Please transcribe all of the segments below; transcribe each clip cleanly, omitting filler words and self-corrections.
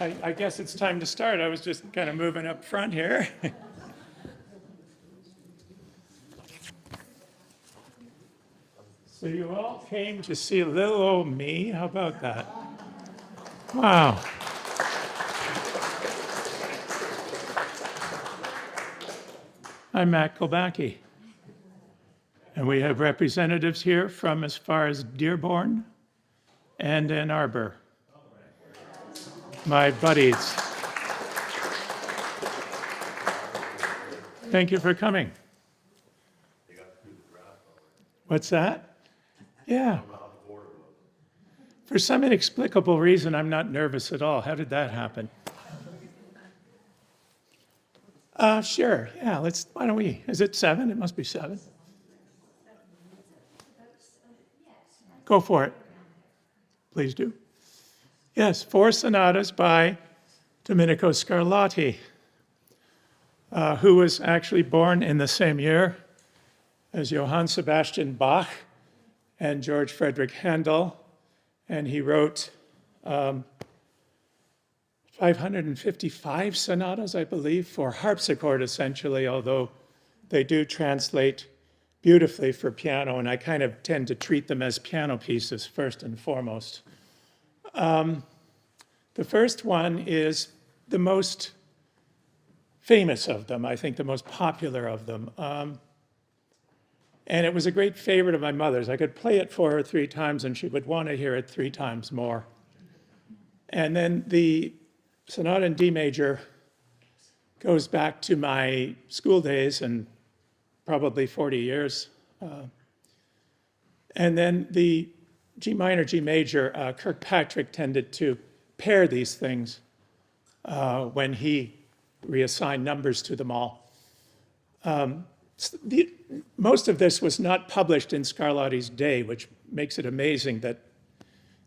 I guess it's time to start. I was just kind of moving up front here. So you all came to see little old me? How about that? Wow. I'm Matt Kulbacki. And we have representatives here from as far as Dearborn and Ann Arbor. My buddies. Thank you for coming. What's that? Yeah. For some inexplicable reason, I'm not nervous at all. How did that happen? Sure. Yeah, why don't we? Is it 7? It must be 7. Go for it. Please do. Yes, 4 sonatas by Domenico Scarlatti, who was actually born in the same year as Johann Sebastian Bach and George Frederick Handel, and he wrote 555 sonatas, I believe, for harpsichord essentially, although they do translate beautifully for piano, and I kind of tend to treat them as piano pieces first and foremost. The first one is the most famous of them, I think the most popular of them. And it was a great favorite of my mother's. I could play it for her 3 times and she would want to hear it 3 times more. And then the Sonata in D major goes back to my school days and probably 40 years. And then the G minor, G major, Kirkpatrick tended to pair these things when he reassigned numbers to them all. Most of this was not published in Scarlatti's day, which makes it amazing that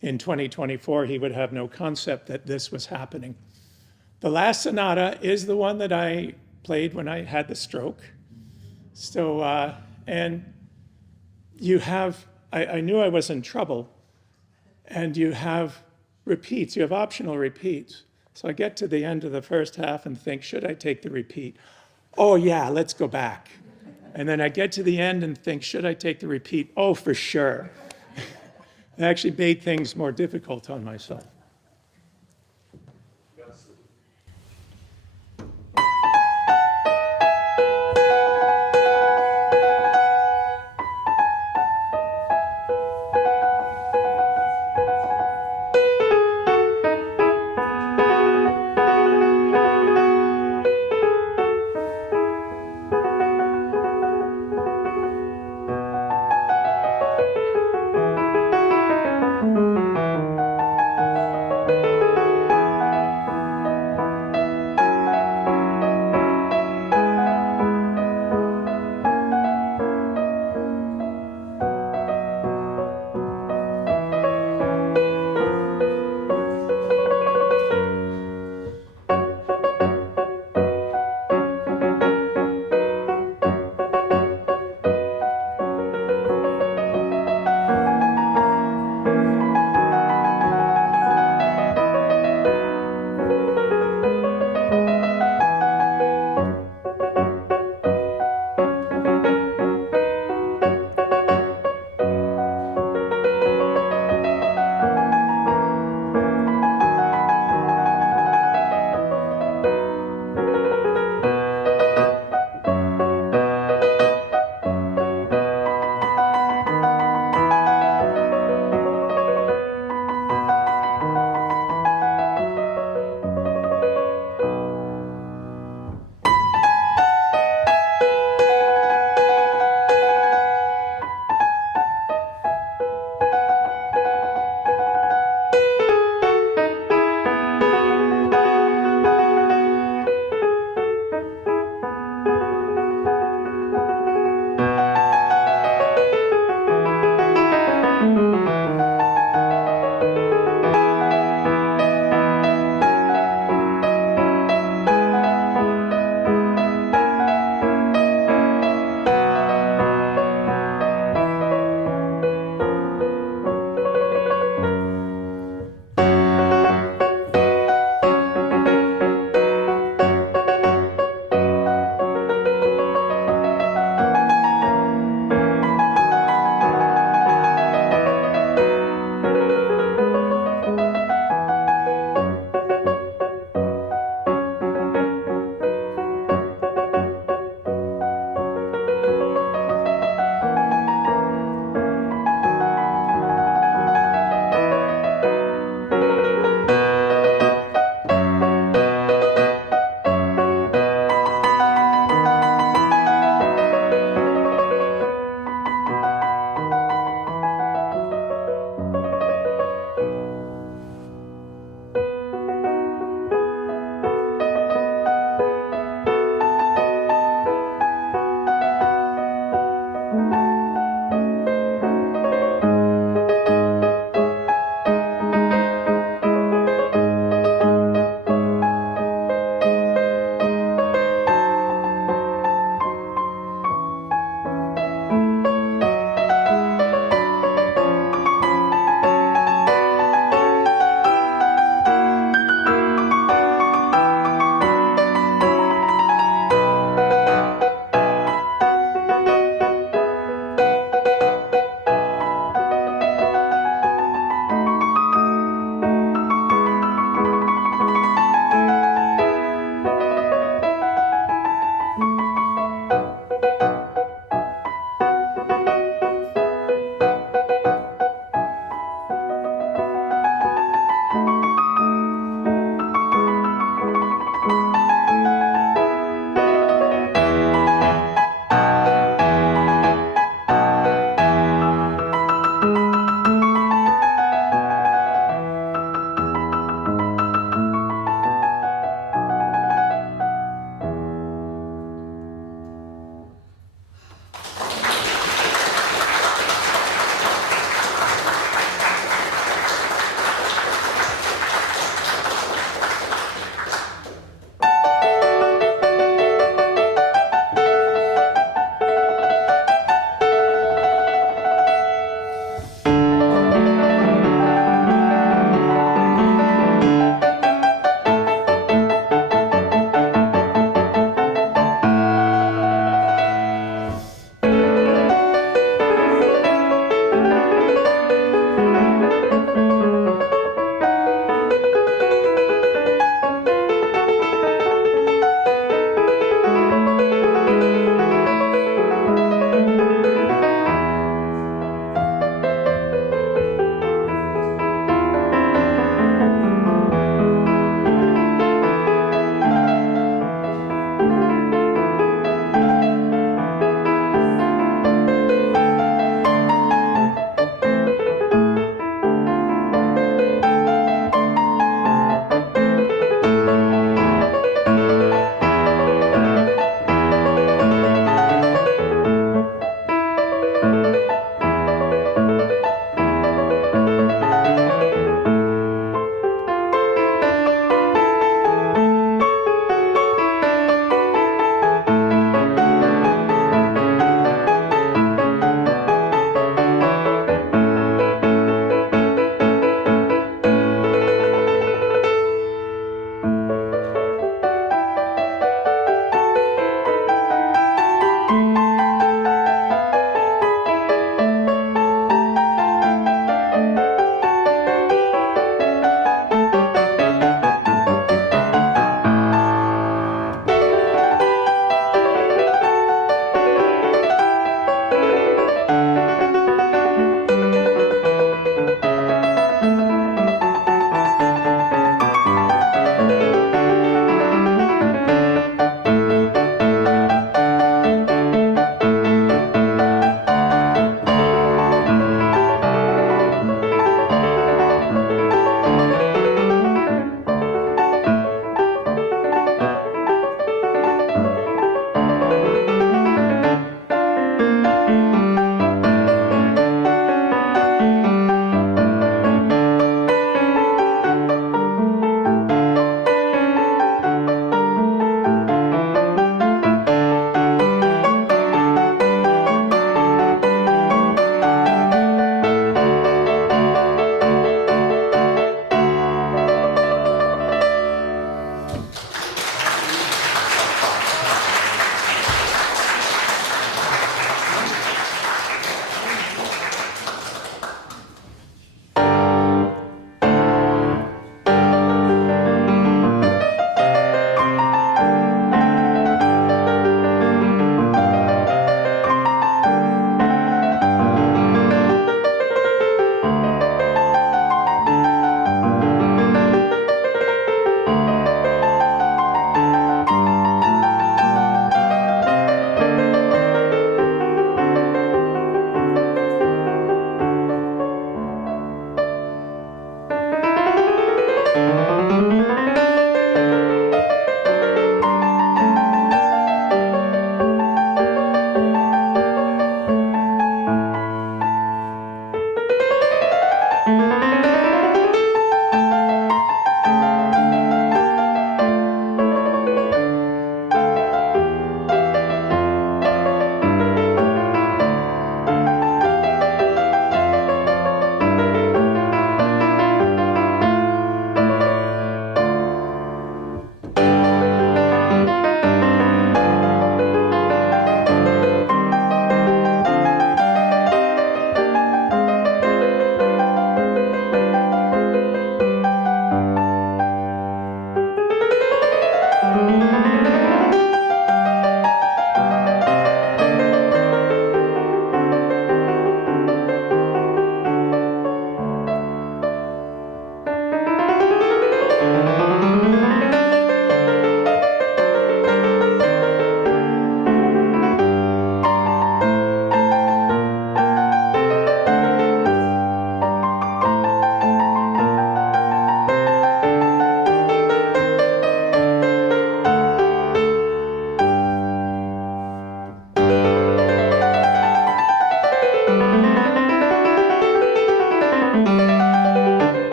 in 2024 he would have no concept that this was happening. The last sonata is the one that I played when I had the stroke. So, and you have, I knew I was in trouble, and you have repeats, you have optional repeats. So I get to the end of the first half and think, should I take the repeat? Oh yeah, let's go back. And then I get to the end and think, should I take the repeat? Oh, for sure. It actually made things more difficult on myself.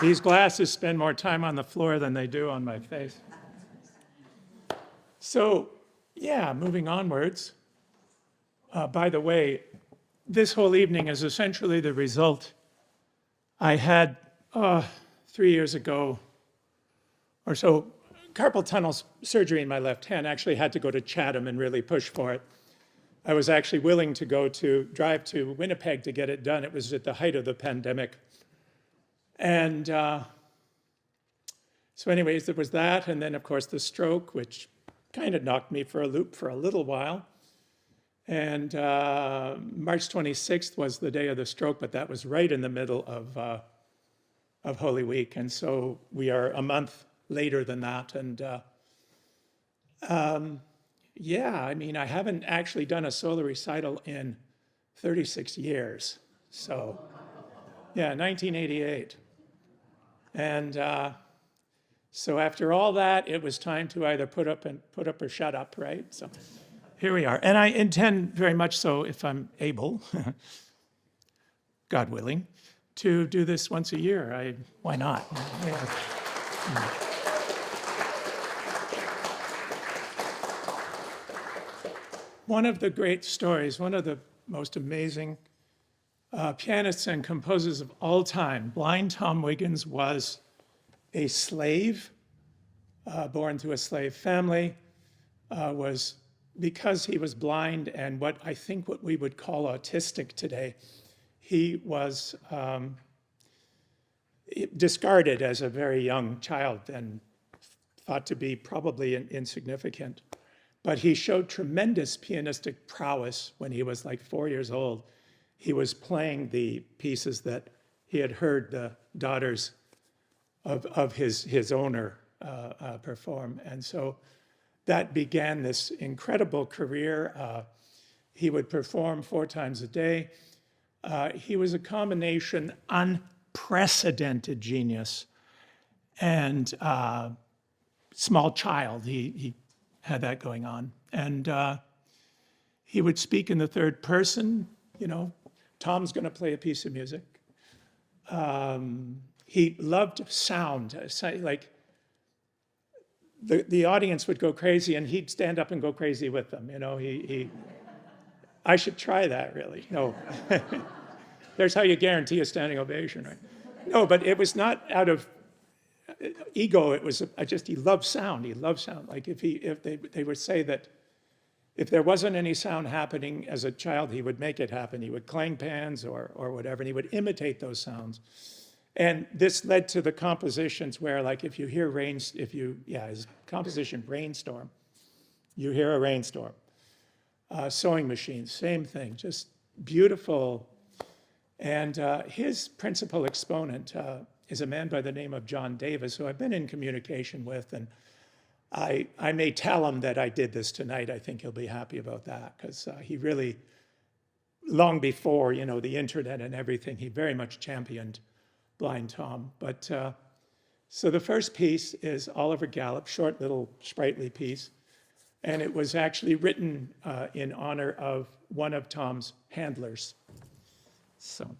These glasses spend more time on the floor than they do on my face. So, yeah, moving onwards. By the way, this whole evening is essentially the result I had 3 years ago or so. Carpal tunnel surgery in my left hand. Actually had to go to Chatham and really push for it. I was actually willing to drive to Winnipeg to get it done. It was at the height of the pandemic. And so anyways, there was that. And then, of course, the stroke, which kind of knocked me for a loop for a little while. And March 26th was the day of the stroke, but that was right in the middle of Holy Week. And so we are a month later than that. And yeah, I mean, I haven't actually done a solo recital in 36 years. So yeah, 1988. And so after all that, it was time to either put up or shut up, right? So here we are. And I intend very much so, if I'm able, God willing, to do this once a year. Why not? Yeah. One of the great stories, one of the most amazing pianists and composers of all time, blind Tom Wiggins was a slave, born to a slave family, was because he was blind and what we would call autistic today, he was discarded as a very young child and thought to be probably insignificant. But he showed tremendous pianistic prowess when he was like 4 years old. He was playing the pieces that he had heard the daughters of his owner perform. And so that began this incredible career. He would perform 4 times a day. He was a combination, unprecedented genius and small child. He had that going on. And he would speak in the third person, Tom's going to play a piece of music. He loved sound, like the audience would go crazy and he'd stand up and go crazy with them. I should try that, really. No. There's how you guarantee a standing ovation, right? No, but it was not out of ego. It was he loved sound. He loved sound. Like if they would say that if there wasn't any sound happening as a child, he would make it happen. He would clang pans or whatever, and he would imitate those sounds. And this led to the compositions where, like, if you hear his composition, Rainstorm, you hear a rainstorm. Sewing machines, same thing, just beautiful. And his principal exponent is a man by the name of John Davis, who I've been in communication with, and I may tell him that I did this tonight. I think he'll be happy about that, because he really, long before, the internet and everything, he very much championed Blind Tom. But so the first piece is Oliver Gallup, short little sprightly piece. And it was actually written in honor of one of Tom's handlers. So.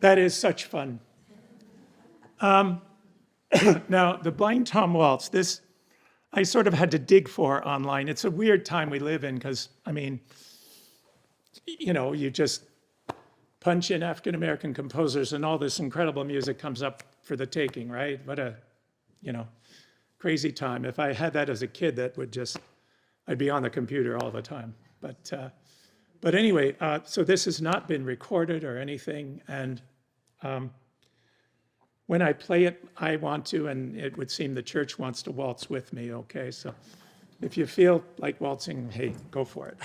That is such fun. Now, the Blind Tom Waltz, this I sort of had to dig for online. It's a weird time we live in because, you just punch in African-American composers and all this incredible music comes up for the taking, right? What a, crazy time. If I had that as a kid, I'd be on the computer all the time. But anyway, so this has not been recorded or anything, and when I play it, I want to, and it would seem the church wants to waltz with me, okay? So if you feel like waltzing, hey, go for it.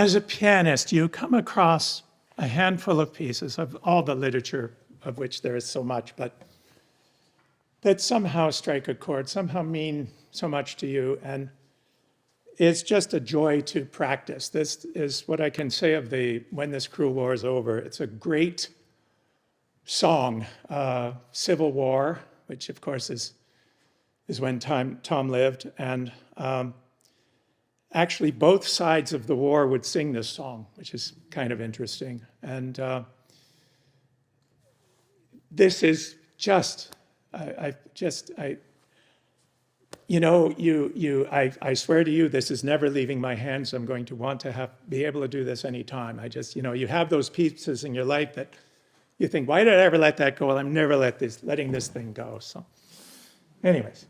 as a pianist, you come across a handful of pieces of all the literature, of which there is so much, but that somehow strike a chord, somehow mean so much to you. And it's just a joy to practice. This is what I can say of the When This Cruel War is Over. It's a great song, Civil War, which of course is when Tom lived. And actually both sides of the war would sing this song, which is kind of interesting. And this is just, I swear to you, this is never leaving my hands. I'm going to want to be able to do this anytime. You have those pieces in your life that you think, why did I ever let that go? Well, I'm never letting this thing go. So anyways.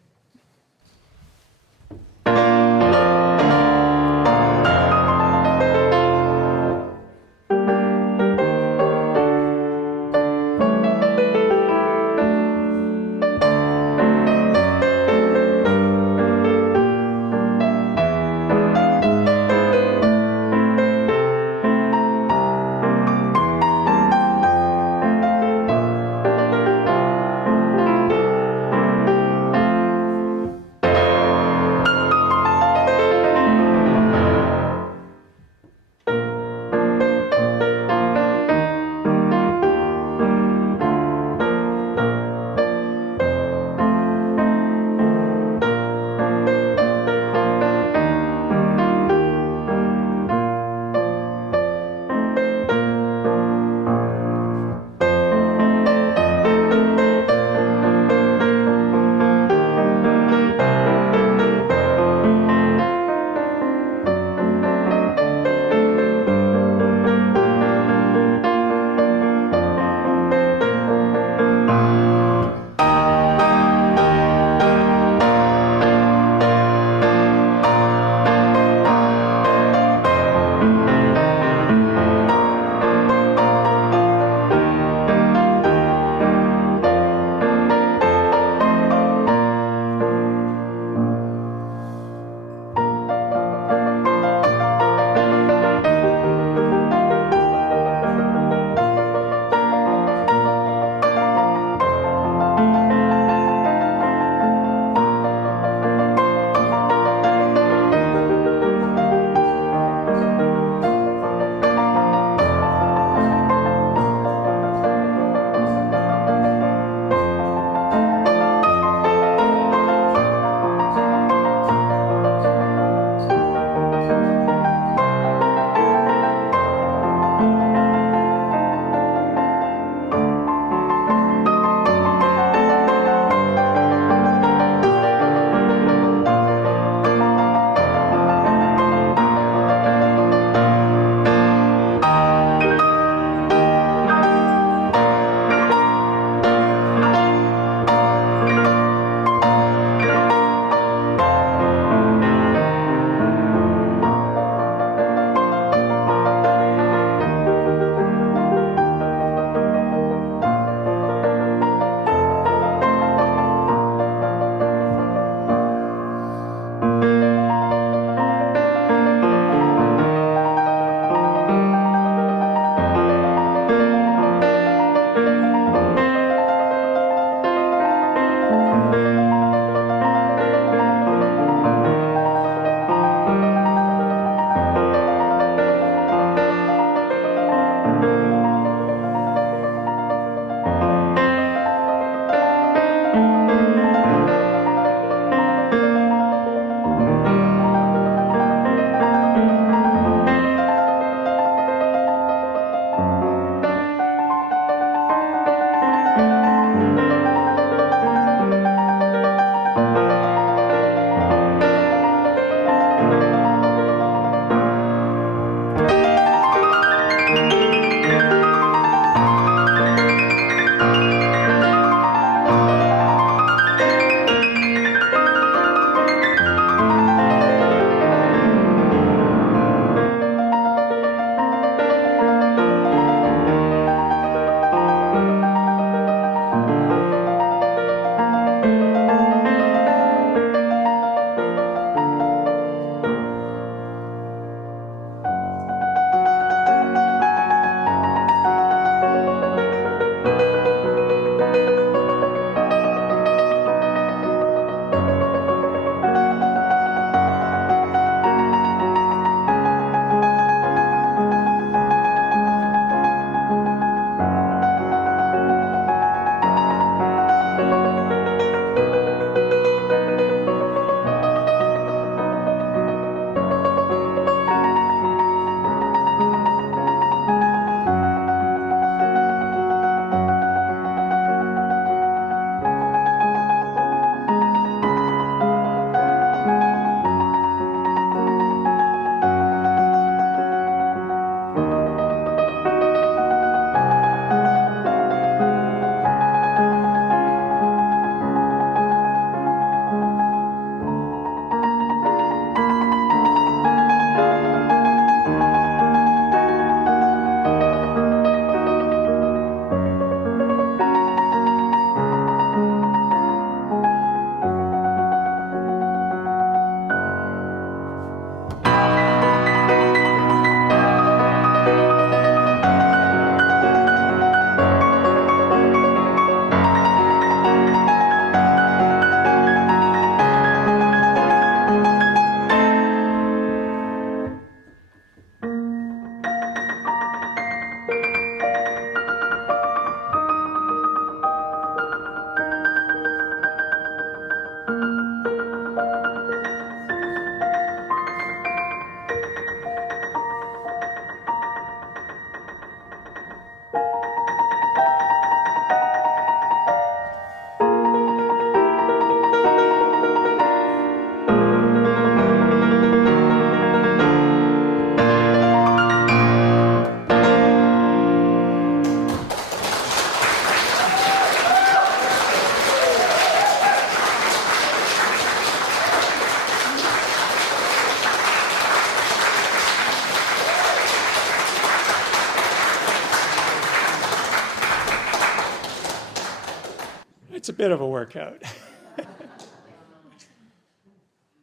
bit of a workout.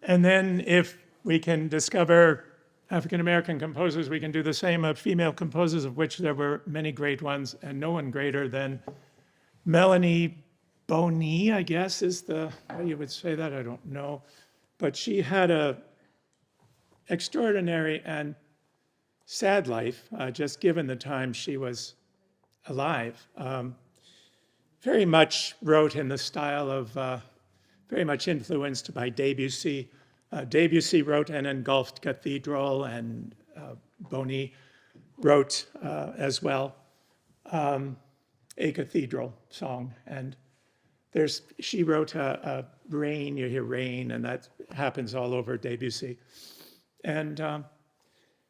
And then if we can discover African American composers, we can do the same of female composers, of which there were many great ones, and no one greater than Melanie Boney, I guess is the how you would say that, I don't know. But she had a extraordinary and sad life, just given the time she was alive. Very much wrote in the style of, very much influenced by Debussy. Debussy wrote an engulfed cathedral, and Boney wrote as well a cathedral song. And she wrote a rain, you hear rain, and that happens all over Debussy. And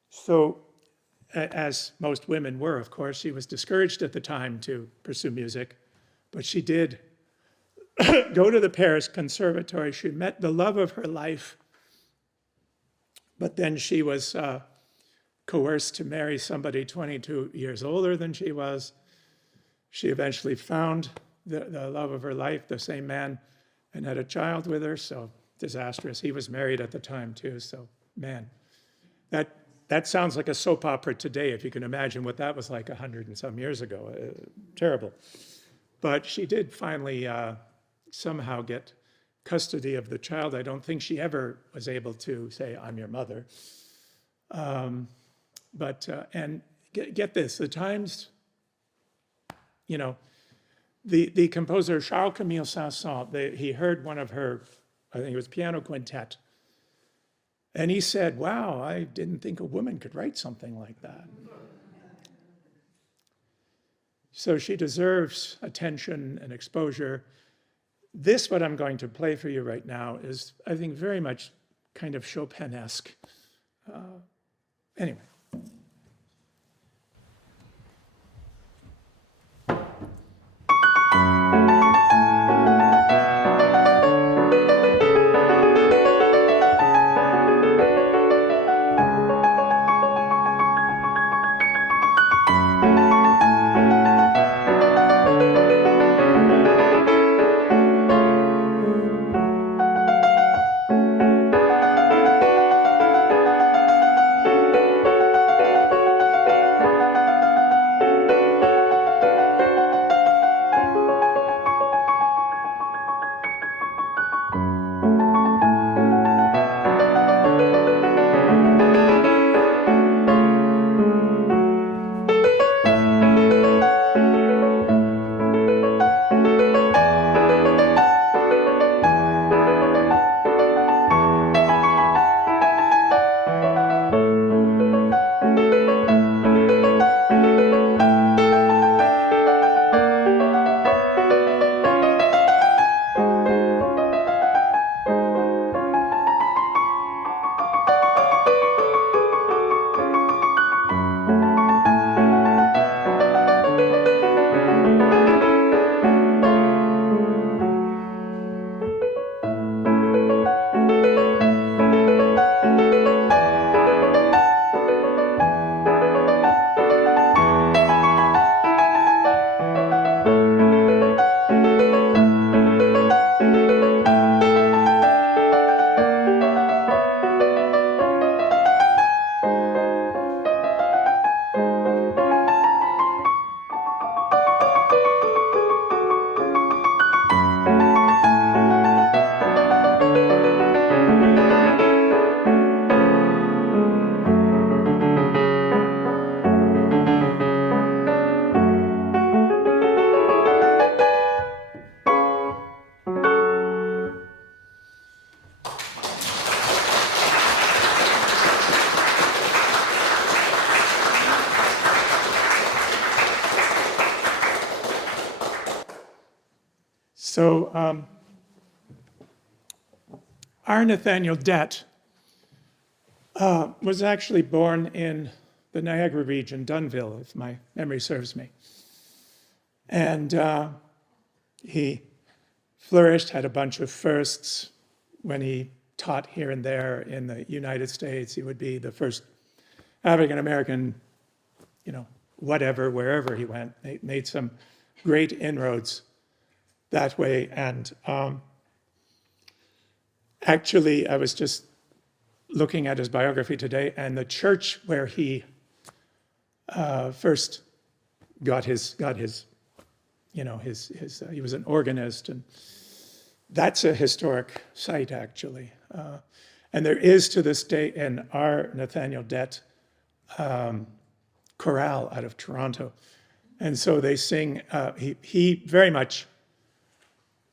so, as most women were, of course, she was discouraged at the time to pursue music, but she did go to the Paris Conservatory. She met the love of her life, but then she was coerced to marry somebody 22 years older than she was. She eventually found the love of her life, the same man, and had a child with her, so disastrous. He was married at the time too, so man, that sounds like a soap opera today, if you can imagine what that was like 100 and some years ago. Terrible. But she did finally somehow get custody of the child. I don't think she ever was able to say, I'm your mother. And get this, the times, you know, the composer Charles Camille Saint-Saëns, he heard one of her, I think it was piano quintet, and he said, wow, I didn't think a woman could write something like that. So she deserves attention and exposure. This, what I'm going to play for you right now, is, I think, very much kind of Chopin-esque. Anyway. So our Nathaniel Dett was actually born in the Niagara region, Dunnville, if my memory serves me. And he flourished, had a bunch of firsts. When he taught here and there in the United States, he would be the first African-American, whatever, wherever he went. They made some great inroads. that way. And actually, I was just looking at his biography today, and the church where he first got his he was an organist, and that's a historic site actually. And there is to this day in our Nathaniel Dett chorale out of Toronto. And so they sing, he very much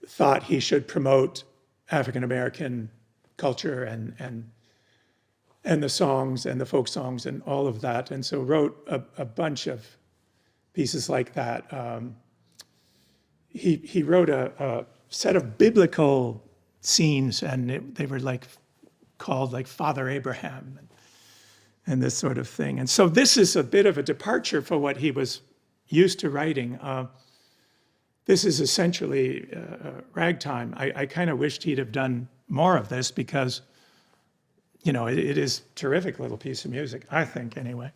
thought he should promote African-American culture and the songs and the folk songs and all of that. And so wrote a bunch of pieces like that. He wrote a set of biblical scenes, and they were like called like Father Abraham and this sort of thing. And so this is a bit of a departure for what he was used to writing. This is essentially ragtime. I kind of wished he'd have done more of this because, it is a terrific little piece of music, I think, anyway.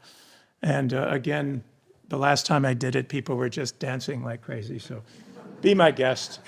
And again, the last time I did it, people were just dancing like crazy. So be my guest.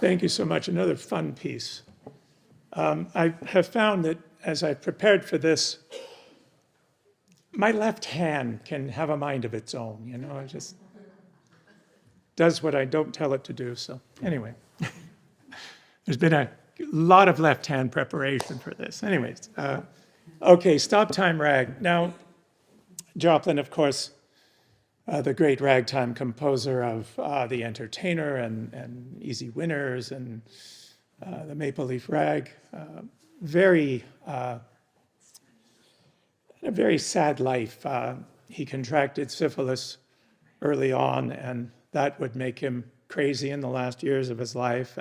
Thank you so much. Another fun piece. I have found that as I prepared for this, my left hand can have a mind of its own, it just does what I don't tell it to do. So anyway, there's been a lot of left hand preparation for this. Anyways, okay, Stop Time Rag. Now, Joplin, of course, the great ragtime composer of The Entertainer and Easy Winners and the Maple Leaf Rag. A very sad life. He contracted syphilis early on, and that would make him crazy in the last years of his life.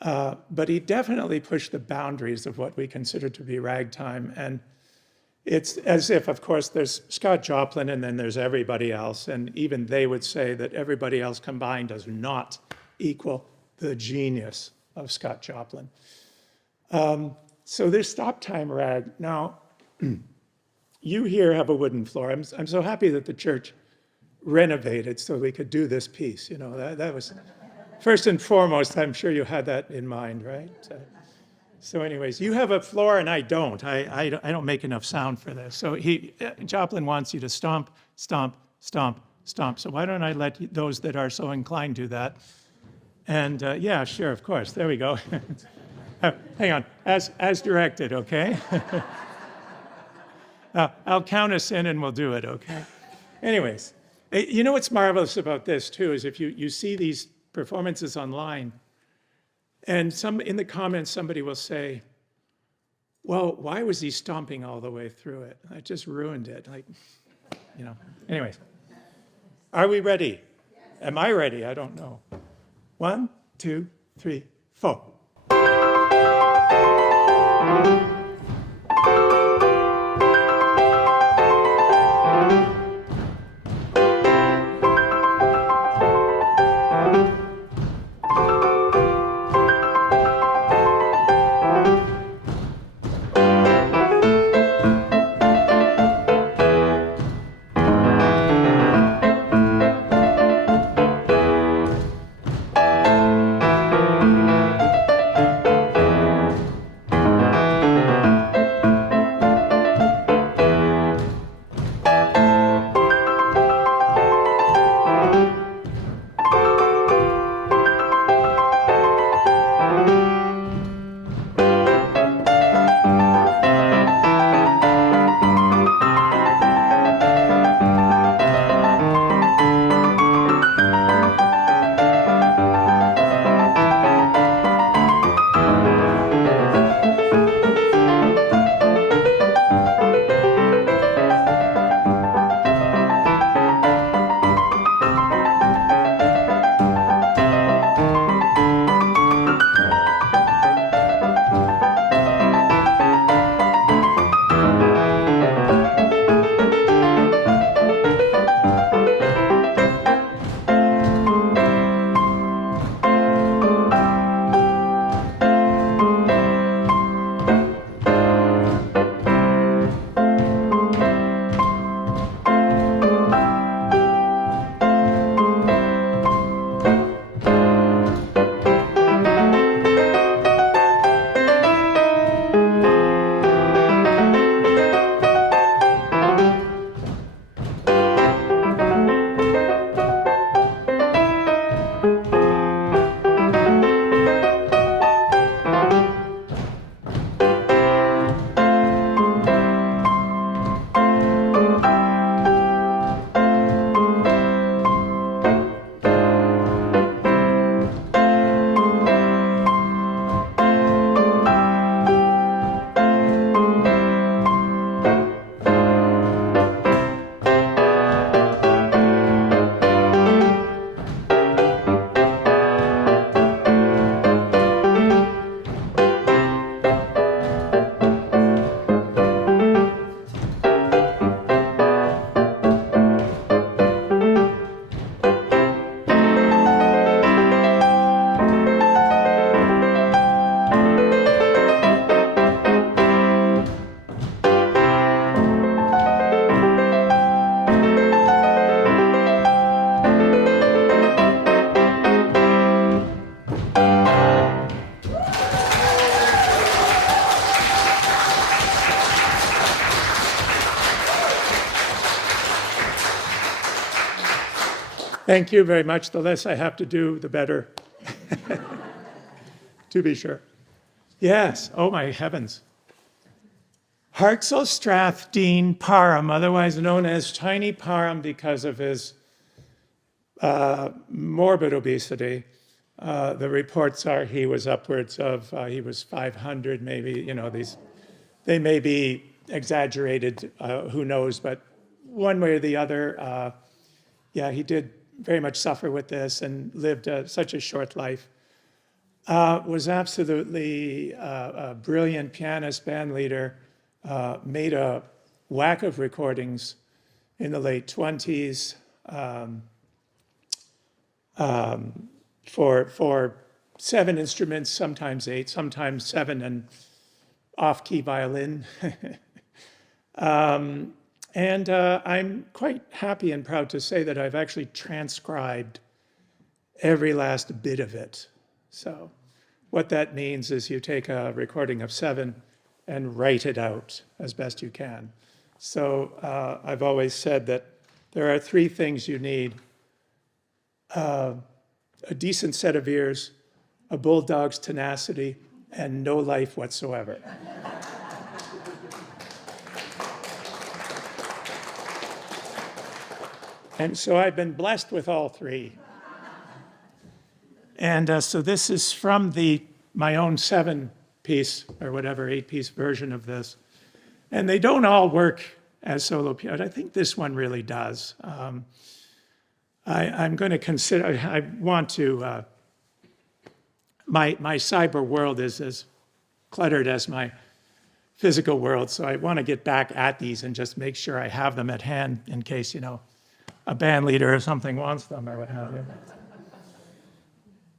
But he definitely pushed the boundaries of what we consider to be ragtime. And it's as if, of course, there's Scott Joplin and then there's everybody else. And even they would say that everybody else combined does not equal the genius of Scott Joplin. So this stop time rag. Now, you here have a wooden floor. I'm so happy that the church renovated so we could do this piece. You know, that was, first and foremost, I'm sure you had that in mind, right? So anyways, you have a floor and I don't. I don't make enough sound for this. So Joplin wants you to stomp, stomp, stomp, stomp. So why don't I let those that are so inclined do that? And yeah, sure, of course. There we go. Hang on, as directed, okay? I'll count us in and we'll do it, okay? Anyways, you know what's marvelous about this too is if you see these performances online, and in the comments somebody will say, well, why was he stomping all the way through it? I just ruined it. Like, you know. Anyways, are we ready? Am I ready? I don't know. 1, 2, 3, 4. Thank you very much. The less I have to do, the better. To be sure. Yes. Oh, my heavens. Hartzell Strathdean Parham, otherwise known as Tiny Parham because of his morbid obesity. The reports are he was upwards of, he was 500 maybe, you know, they may be exaggerated, who knows, but one way or the other, yeah, he did very much suffer with this and lived such a short life. Was absolutely a brilliant pianist, band leader, made a whack of recordings in the late 20s for 7 instruments, sometimes 8, sometimes 7 and off-key violin. And I'm quite happy and proud to say that I've actually transcribed every last bit of it. So what that means is you take a recording of 7 and write it out as best you can. So I've always said that there are 3 things you need: a decent set of ears, a bulldog's tenacity, and no life whatsoever. And so I've been blessed with all 3. And so this is from my own 7-piece or whatever, 8-piece version of this. And they don't all work as solo piano. I think this one really does. I'm going to consider, I want to, my cyber world is as cluttered as my physical world, so I want to get back at these and just make sure I have them at hand in case, a band leader or something wants them or what have you.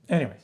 Anyways.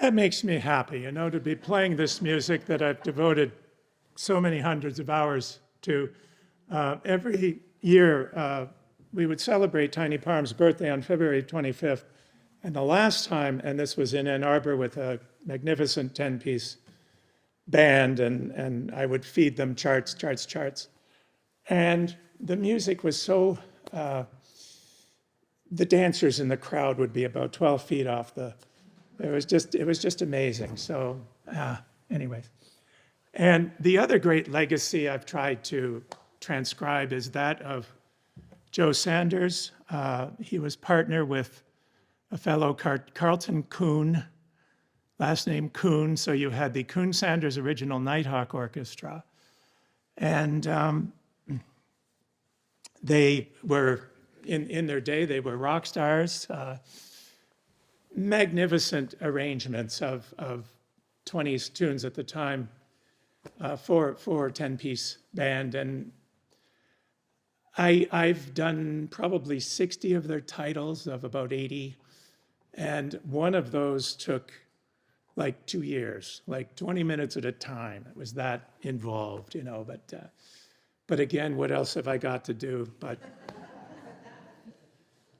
That makes me happy, to be playing this music that I've devoted so many hundreds of hours to. Every year, we would celebrate Tiny Parham's birthday on February 25th. And the last time, and this was in Ann Arbor with a magnificent 10-piece band, and I would feed them charts, charts, charts. And the music was so, the dancers in the crowd would be about 12 feet off it was just amazing. So Anyways. And the other great legacy I've tried to transcribe is that of Joe Sanders. He was partner with a fellow Carlton Kuhn, last name Kuhn. So you had the Kuhn Sanders Original Nighthawk Orchestra. And they were, in their day, they were rock stars. Magnificent arrangements of 20s tunes at the time for a 10-piece band. And I've done probably 60 of their titles of about 80. And one of those took like 2 years, like 20 minutes at a time. It was that involved, you know. But again, what else have I got to do but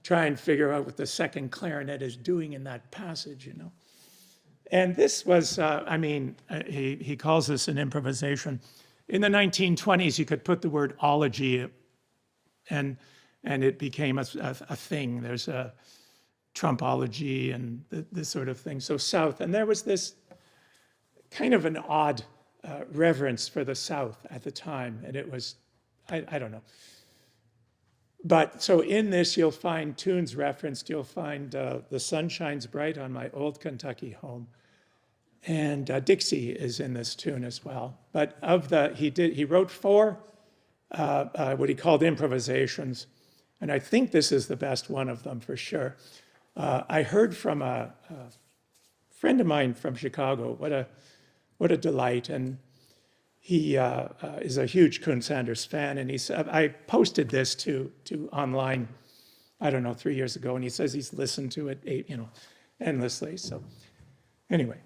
try and figure out what the second clarinet is doing in that passage, you know. And this was, he calls this an improvisation. In the 1920s, you could put the word ology and it became a thing. There's a Trumpology and this sort of thing. So South, and there was this kind of an odd reverence for the South at the time. And it was, I don't know. But so in this, you'll find tunes referenced. You'll find The Sun Shines Bright on My Old Kentucky Home. And Dixie is in this tune as well. But he wrote 4 what he called improvisations. And I think this is the best one of them for sure. I heard from a friend of mine from Chicago, what a delight. And he is a huge Kuhn Sanders fan. And he said, I posted this to online, I don't know, 3 years ago. And he says he's listened to it, endlessly. So anyway.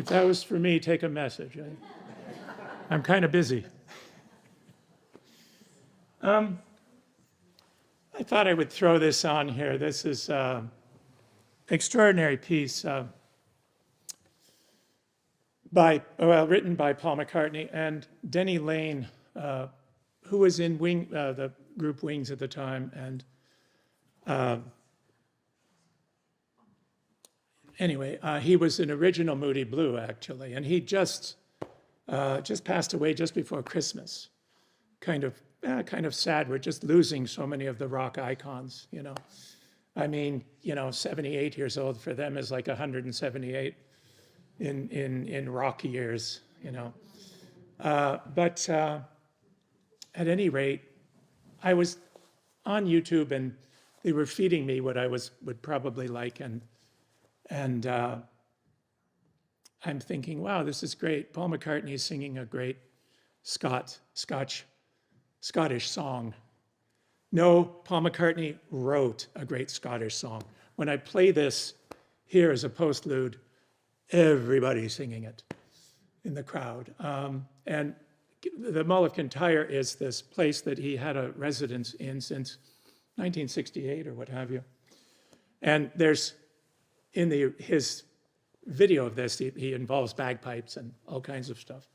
If that was for me, take a message. I'm kind of busy. I thought I would throw this on here. This is an extraordinary piece written by Paul McCartney and Denny Lane, who was in the group Wings at the time. And anyway, he was an original Moody Blue, actually, and he just passed away just before Christmas. Kind of sad. We're just losing so many of the rock icons, you know. I mean, 78 years old for them is like 178 in rock years, you know. But at any rate, I was on YouTube and they were feeding me what I would probably like, and I'm thinking, wow, this is great. Paul McCartney is singing a great Scottish song. No, Paul McCartney wrote a great Scottish song. When I play this here as a postlude, everybody's singing it in the crowd. And the Mull of Kintyre is this place that he had a residence in since 1968 or what have you. And there's, in his video of this, he involves bagpipes and all kinds of stuff.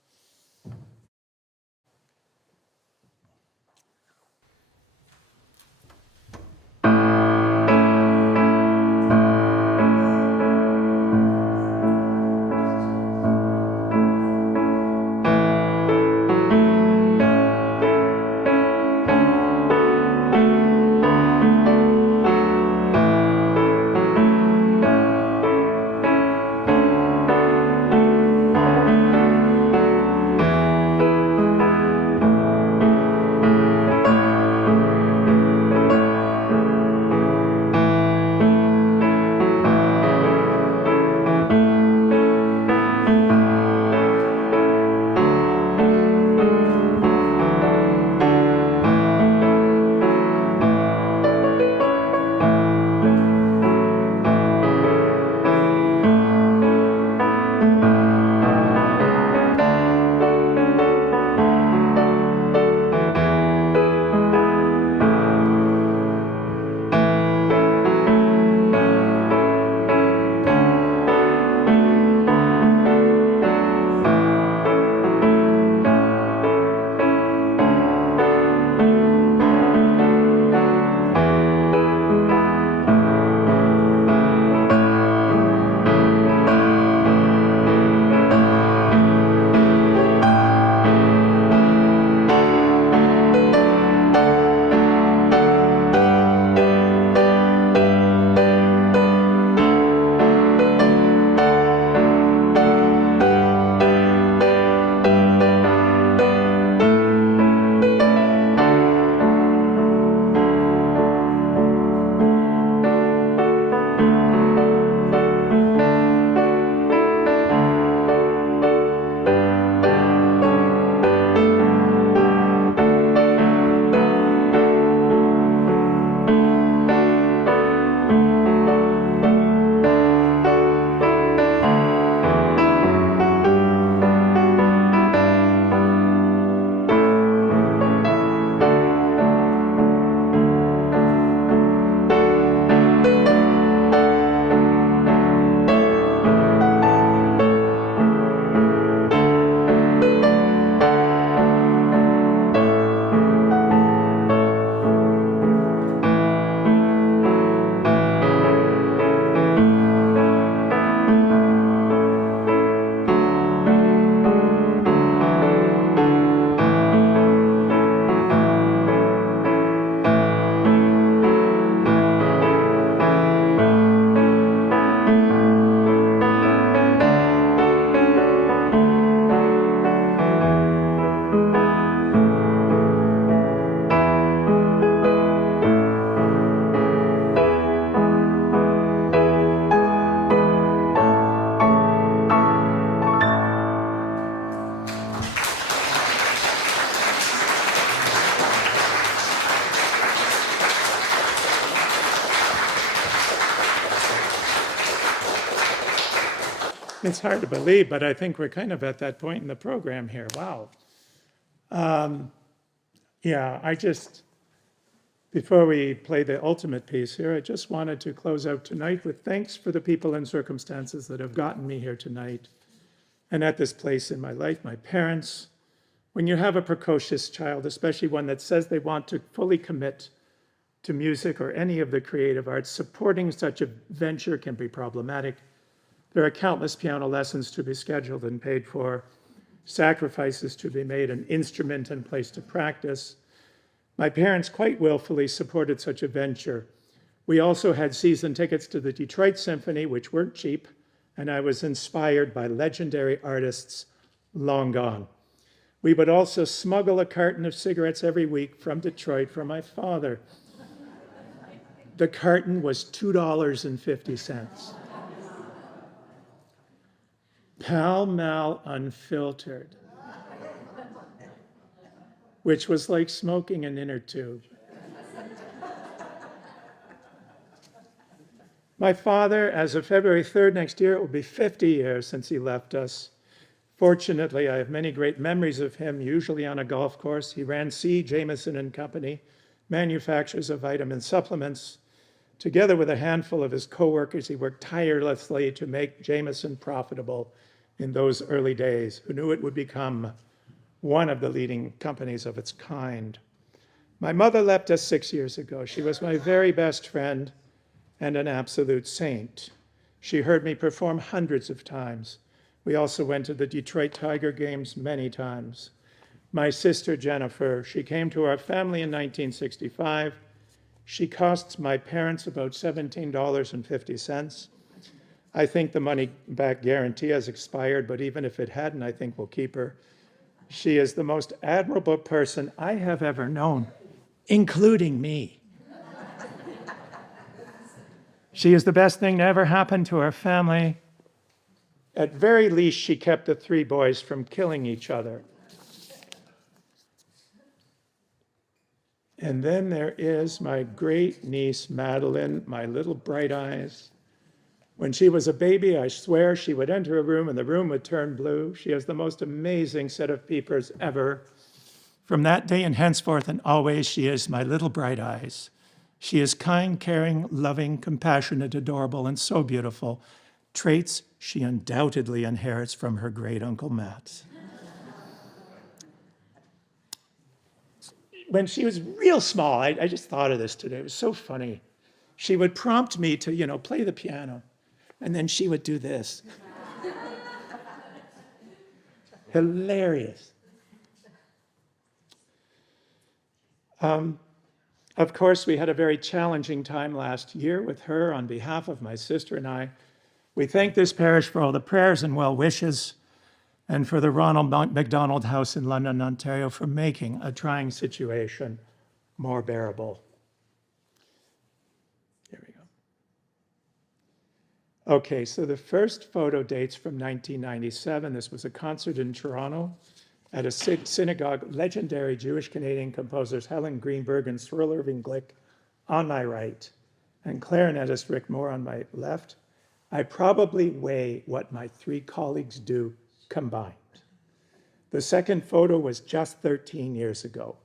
It's hard to believe, but I think we're kind of at that point in the program here. Wow. Yeah, before we play the ultimate piece here, I just wanted to close out tonight with thanks for the people and circumstances that have gotten me here tonight and at this place in my life, my parents. When you have a precocious child, especially one that says they want to fully commit to music or any of the creative arts, supporting such a venture can be problematic. There are countless piano lessons to be scheduled and paid for, sacrifices to be made, an instrument and place to practice. My parents quite willfully supported such a venture. We also had season tickets to the Detroit Symphony, which weren't cheap, and I was inspired by legendary artists long gone. We would also smuggle a carton of cigarettes every week from Detroit for my father. The carton was $2.50. Pall Mall Unfiltered, which was like smoking an inner tube. My father, as of February 3rd next year, it will be 50 years since he left us. Fortunately, I have many great memories of him, usually on a golf course. He ran C. Jameson and Company, manufacturers of vitamin supplements. Together with a handful of his coworkers, he worked tirelessly to make Jameson profitable in those early days, who knew it would become one of the leading companies of its kind. My mother left us 6 years ago. She was my very best friend and an absolute saint. She heard me perform hundreds of times. We also went to the Detroit Tiger games many times. My sister Jennifer, she came to our family in 1965. She costs my parents about $17.50. I think the money back guarantee has expired, but even if it hadn't, I think we'll keep her. She is the most admirable person I have ever known, including me. She is the best thing to ever happen to our family. At very least, she kept the 3 boys from killing each other. And then there is my great niece, Madeline, my little bright eyes. When she was a baby, I swear she would enter a room and the room would turn blue. She has the most amazing set of peepers ever. From that day and henceforth and always, she is my little bright eyes. She is kind, caring, loving, compassionate, adorable, and so beautiful. Traits she undoubtedly inherits from her great uncle Matt. When she was real small, I just thought of this today. It was so funny. She would prompt me to, play the piano, and then she would do this. Hilarious. Of course, we had a very challenging time last year with her. On behalf of my sister and I, we thank this parish for all the prayers and well wishes, and for the Ronald MacDonald House in London, Ontario, for making a trying situation more bearable. Here we go. Okay, so the first photo dates from 1997. This was a concert in Toronto at a synagogue. Legendary Jewish-Canadian composers Helen Greenberg and Cyril Irving Glick on my right, and clarinetist Rick Moore on my left. I probably weigh what my 3 colleagues do combined. The second photo was just 13 years ago.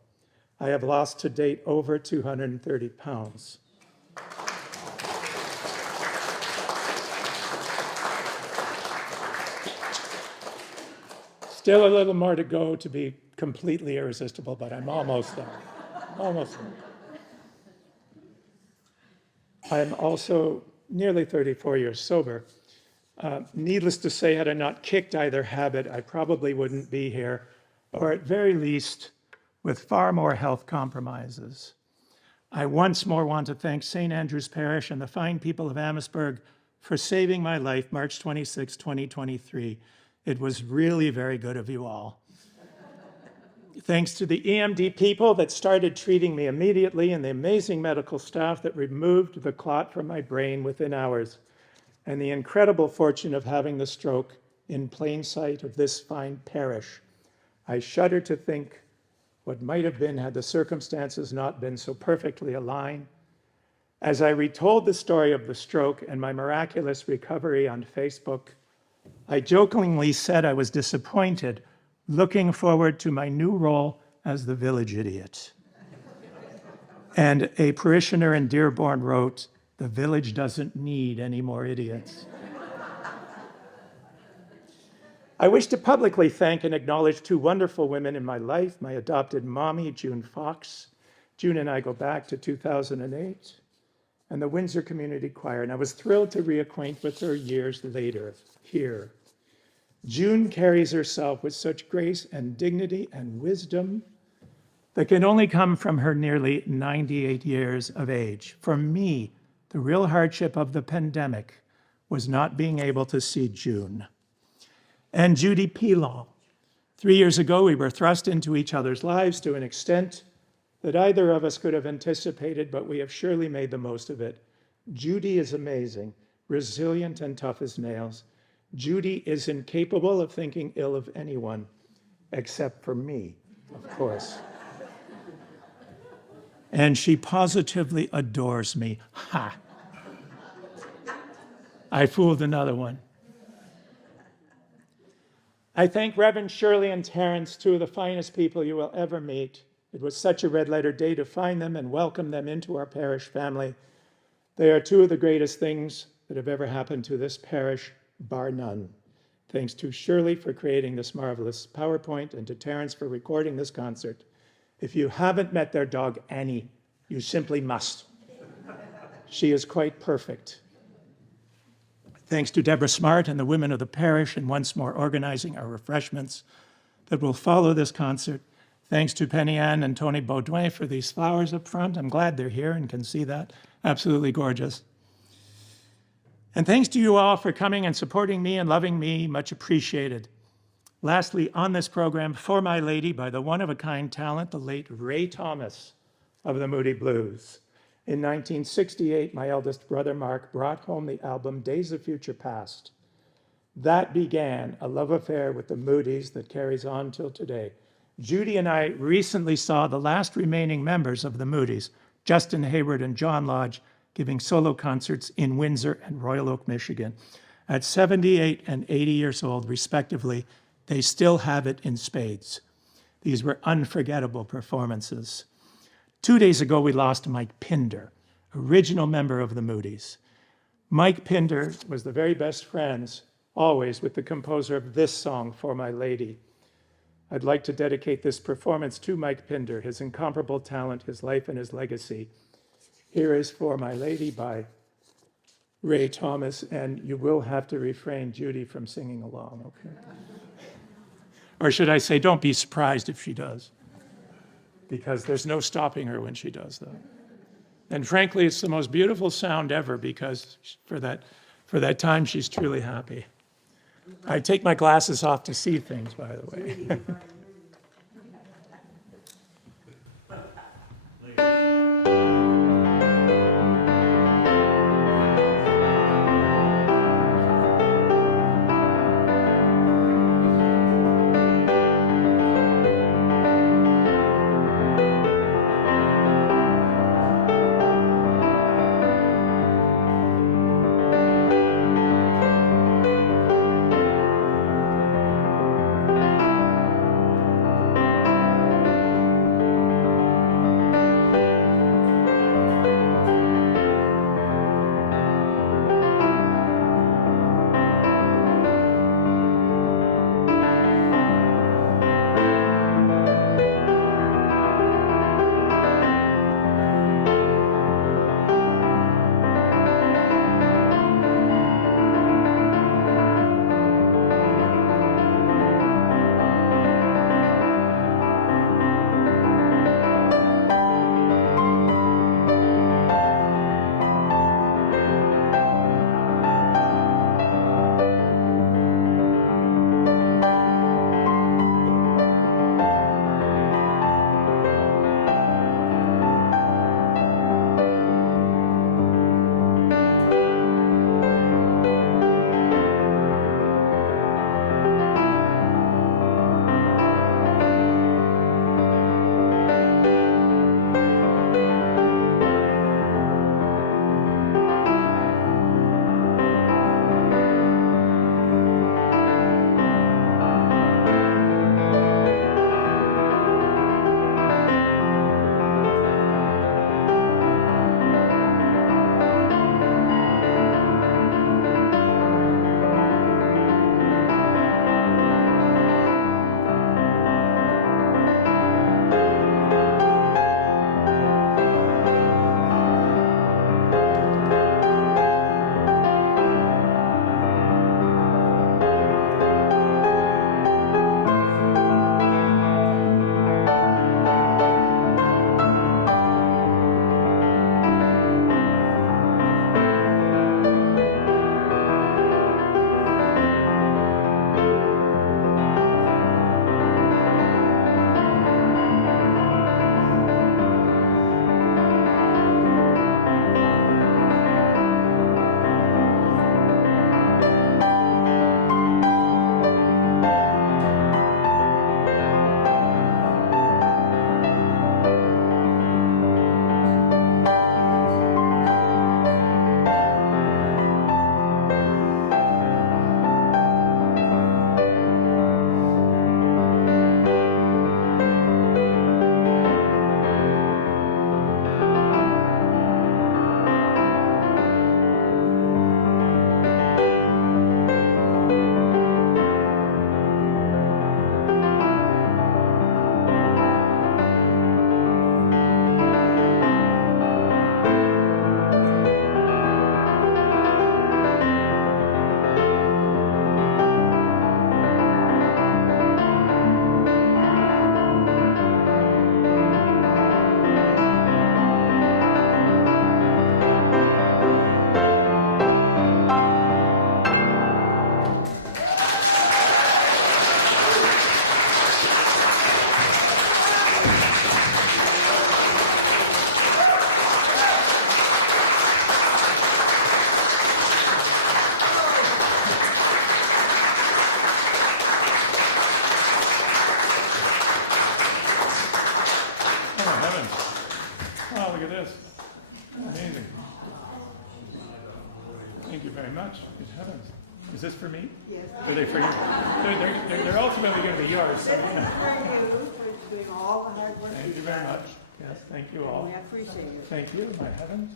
I have lost to date over 230 pounds. Still a little more to go to be completely irresistible, but I'm almost there. Almost there. I'm also nearly 34 years sober. Needless to say, had I not kicked either habit, I probably wouldn't be here, or at very least, with far more health compromises. I once more want to thank St. Andrew's Parish and the fine people of Amherstburg for saving my life March 26, 2023. It was really very good of you all. Thanks to the EMD people that started treating me immediately and the amazing medical staff that removed the clot from my brain within hours, and the incredible fortune of having the stroke in plain sight of this fine parish. I shudder to think what might have been had the circumstances not been so perfectly aligned. As I retold the story of the stroke and my miraculous recovery on Facebook, I jokingly said I was disappointed, looking forward to my new role as the village idiot. And a parishioner in Dearborn wrote, "The village doesn't need any more idiots." I wish to publicly thank and acknowledge two wonderful women in my life, my adopted mommy, June Fox. June and I go back to 2008, and the Windsor Community Choir, and I was thrilled to reacquaint with her years later here. June carries herself with such grace and dignity and wisdom that can only come from her nearly 98 years of age. For me, the real hardship of the pandemic was not being able to see June. And Judy Pilon. 3 years ago, we were thrust into each other's lives to an extent that either of us could have anticipated, but we have surely made the most of it. Judy is amazing, resilient and tough as nails. Judy is incapable of thinking ill of anyone, except for me, of course. And she positively adores me. Ha! I fooled another one. I thank Reverend Shirley and Terrence, two of the finest people you will ever meet. It was such a red letter day to find them and welcome them into our parish family. They are two of the greatest things that have ever happened to this parish, bar none. Thanks to Shirley for creating this marvelous PowerPoint and to Terrence for recording this concert. If you haven't met their dog, Annie, you simply must. She is quite perfect. Thanks to Deborah Smart and the women of the parish and once more organizing our refreshments that will follow this concert. Thanks to Penny Ann and Tony Baudouin for these flowers up front. I'm glad they're here and can see that. Absolutely gorgeous. And thanks to you all for coming and supporting me and loving me, much appreciated. Lastly, on this program, For My Lady by the one-of-a-kind talent, the late Ray Thomas of the Moody Blues. In 1968, my eldest brother, Mark, brought home the album Days of Future Past. That began a love affair with the Moodies that carries on till today. Judy and I recently saw the last remaining members of the Moodies, Justin Hayward and John Lodge, giving solo concerts in Windsor and Royal Oak, Michigan. At 78 and 80 years old, respectively, they still have it in spades. These were unforgettable performances. 2 days ago, we lost Mike Pinder, original member of the Moodies. Mike Pinder was the very best friends, always, with the composer of this song, For My Lady. I'd like to dedicate this performance to Mike Pinder, his incomparable talent, his life, and his legacy. Here is For My Lady by Ray Thomas, and you will have to refrain Judy from singing along, okay? Or should I say, don't be surprised if she does, because there's no stopping her when she does that. And frankly, it's the most beautiful sound ever, because for that time, she's truly happy. I take my glasses off to see things, by the way. Heavens. Is this for me? Yes. Are they for you? They're ultimately going to be yours. So, This is for you for doing all the hard work. thank you very much. Yes, thank you all. We appreciate it. Thank you, my heavens.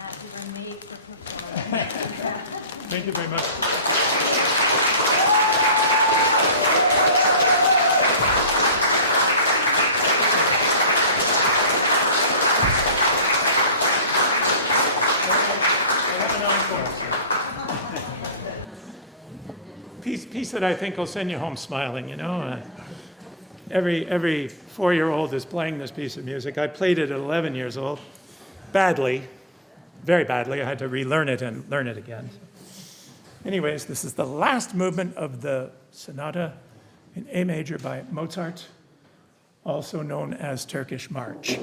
Not even me for performing. Thank you very much. Piece that I think will send you home smiling, you know. Every 4-year-old is playing this piece of music. I played it at 11 years old, badly, very badly. I had to relearn it and learn it again. Anyways, this is the last movement of the sonata in A major by Mozart, also known as Turkish March.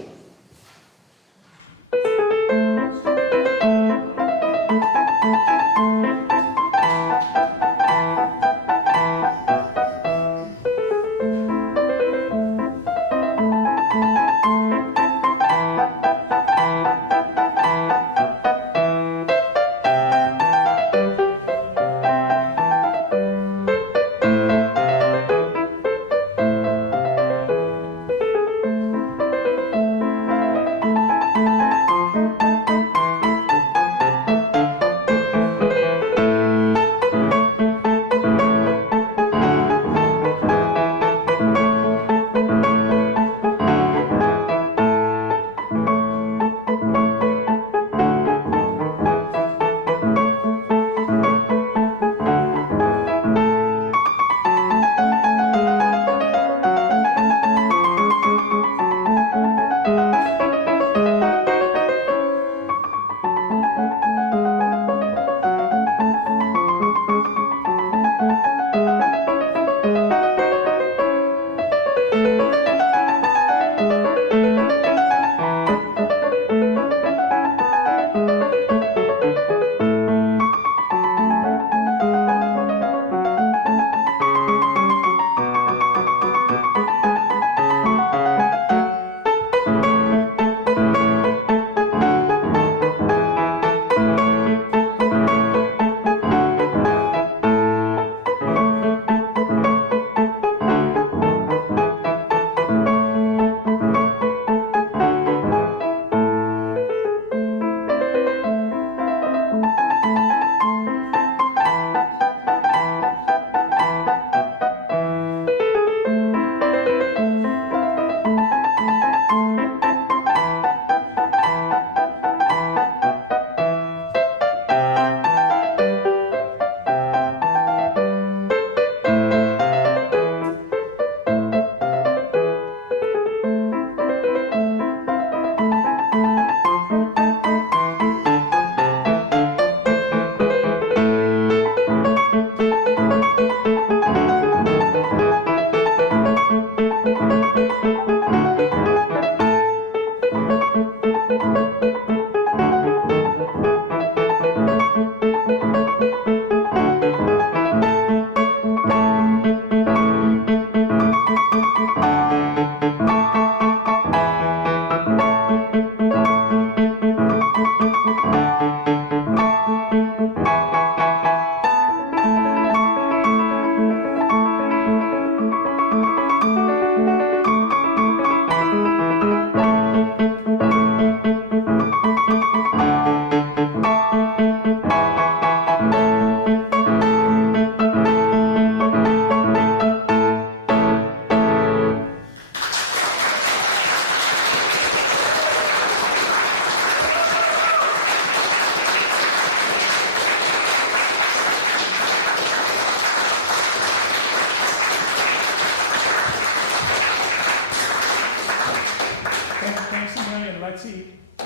Thanks a million. Let's eat. The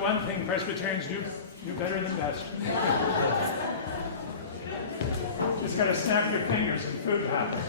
one thing Presbyterians do better than best. Just got to snap your fingers and food happens.